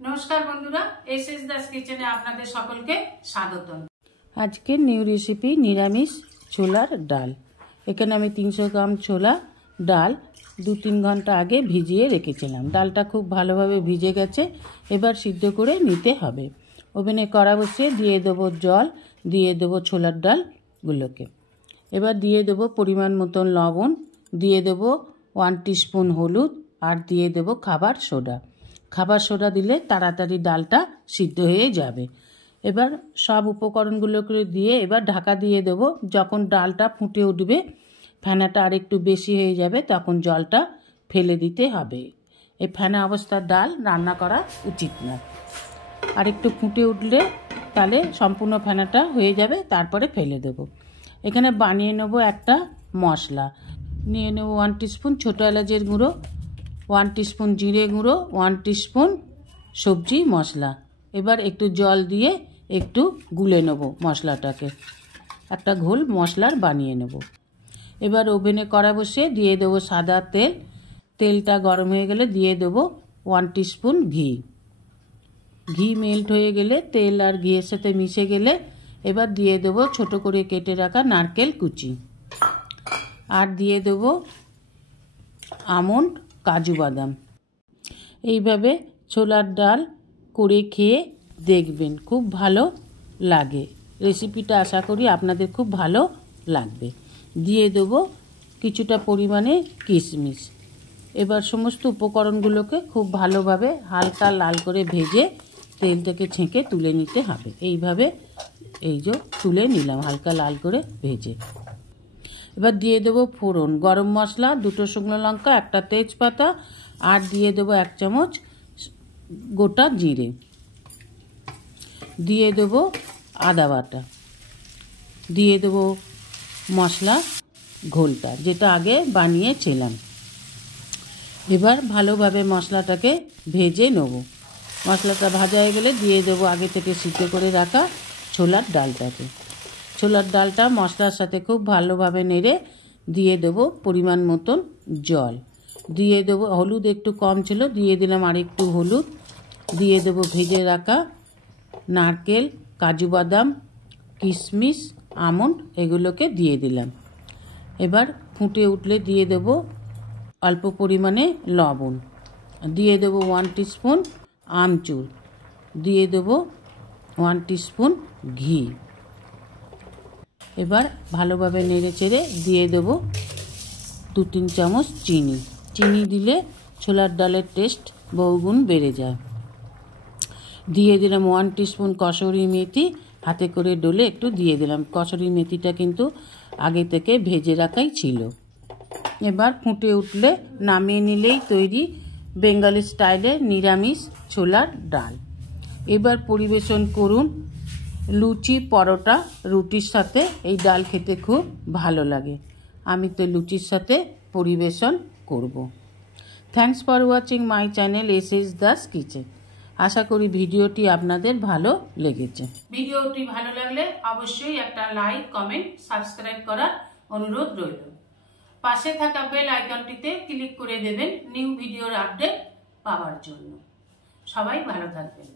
नमस्कार बंधुरा एसएस दास किचेने आपनादेर सकलके स्वागतम। आज के निउ रेसिपि निरामिष छोलार डाल। एखाने आमि 300 ग्राम छोला डाल 2-3 घंटा आगे भिजिए रेखेछिलाम। डालटा खूब भालोभाबे भिजे गेछे, एबार सिद्ध करे निते हबे। ओभेने कड़ा बसिए दिए देबो जल, दिए देबो छोलार डालगुलोके। एबार दिए देबो परिमाण मतन लवण, दिए देबो 1 टीस्पून हलुद और दिए देबो खाबार सोडा। खाबार सोडा दिले ताड़ाताड़ी डालटा सिद्ध हये जाबे। एबार सब उपकरणगुलोके दिए एबार ढाका दिए देबो। जखन डालटा फुटे उठबे, फेनाटा आरेकटु बेशी हये जाबे, तखन जलटा फेले दिते हबे। ए फेना अवस्थार डाल रान्ना करा उचित ना। आरेकटु फुटे उठले ताहले सम्पूर्ण फेनाटा हये जाबे, तारपरे फेले देबो। एखाने बानिये नेब एकटा मशला। निये नेब 1 टीस्पून छोटो एलाचेर गुঁড়ো, 1 टीस्पून जिरे गुঁড়ো, 1 टीस्पून सब्जी मशला। एबार एकटु जल दिए एकटु गुले नेब मशलाटाके, एकटा घोल मशलार बानिये नेब। एबार ओभेने कड़ा बसिए दिए देबो सादा तेल। तेलटा गरम हये गेले दिए देबो 1 टीस्पून घी। घी मेल्ट हये गेले तेल और घियेर साथे मिशे गेले एबार दिए देबो छोटो करे केटे राखा नारकेल कुचि और दिए देबो आमंड काजू बादाम। এইভাবে ছোলার ডাল করে খেয়ে দেখবেন, খুব ভালো লাগে। রেসিপিটা আশা করি আপনাদের খুব ভালো লাগবে। দিয়ে দেব কিছুটা পরিমাণে কিশমিশ। এবার সমস্ত উপকরণগুলোকে খুব ভালোভাবে হালকা লাল করে ভেজে তেলটাকে ছেঁকে তুলে নিতে হবে। এইভাবে এই যে তুলে নিলাম হালকা লাল করে ভেজে। এবার দিয়ে দেবো ফোড়ন, গরম মশলা, 2টো শুকনো লঙ্কা, একটা তেজপাতা আর দিয়ে দেবো 1 চামচ গোটা জিরে। দিয়ে দেবো আদা বাটা, দিয়ে দেবো মশলা ঘোলটা যেটা আগে বানিয়েছিলাম। এবার ভালোভাবে মশলাটাকে ভেজে নেব। মশলাটা ভাজা হয়ে গেলে দিয়ে দেবো আগে থেকে সিদ্ধ করে রাখা ছোলার ডালটাকে। ছোলার ডালটা মশলার সাথে খুব ভালোভাবে নেড়ে দিয়ে দেবো পরিমাণ মতন জল। দিয়ে দেবো হলুদ একটু কম ছিল, দিয়ে দিলাম আর একটু হলুদ। দিয়ে দেবো ভেজে রাখা নারকেল, কাজু বাদাম, কিশমিশ, আমন্ড এগুলোকে দিয়ে দিলাম। এবার ফুটে উঠলে দিয়ে দেবো অল্প পরিমাণে লবণ, দিয়ে দেবো 1 টিস্পুন আমচুর, দিয়ে দেবো 1 টিস্পুন ঘি। এবার ভালোভাবে নেড়ে চেড়ে দিয়ে দেবো 2-3 চামচ চিনি। চিনি দিলে ছোলার ডালের টেস্ট বহুগুণ বেড়ে যায়। দিয়ে দিলাম 1 টিস্পুন কসুরি মেথি, হাতে করে ডলে একটু দিয়ে দিলাম। কসুরি মেথিটা কিন্তু আগে থেকে ভেজে রাখাই ছিল। এবার ফুটে উঠলে নামিয়ে নিলেই তৈরি বেঙ্গলি স্টাইলে নিরামিষ ছোলার ডাল। এবার পরিবেশন করুন লুচি, পরোটা, রুটির সাথে এই ডাল খেতে খুব ভালো লাগে। আমি তো লুচির সাথে পরিবেশন করব। Thanks for watching my channel SS Das kitchen. আশা করি ভিডিওটি আপনাদের ভালো লেগেছে। ভিডিওটি ভালো লাগলে অবশ্যই একটা লাইক, কমেন্ট, সাবস্ক্রাইব করার অনুরোধ রইল। পাশে থাকা বেল আইকনটিতে ক্লিক করে দেবেন নিউ ভিডিওর আপডেট পাওয়ার জন্য। সবাই ভালো থাকবেন।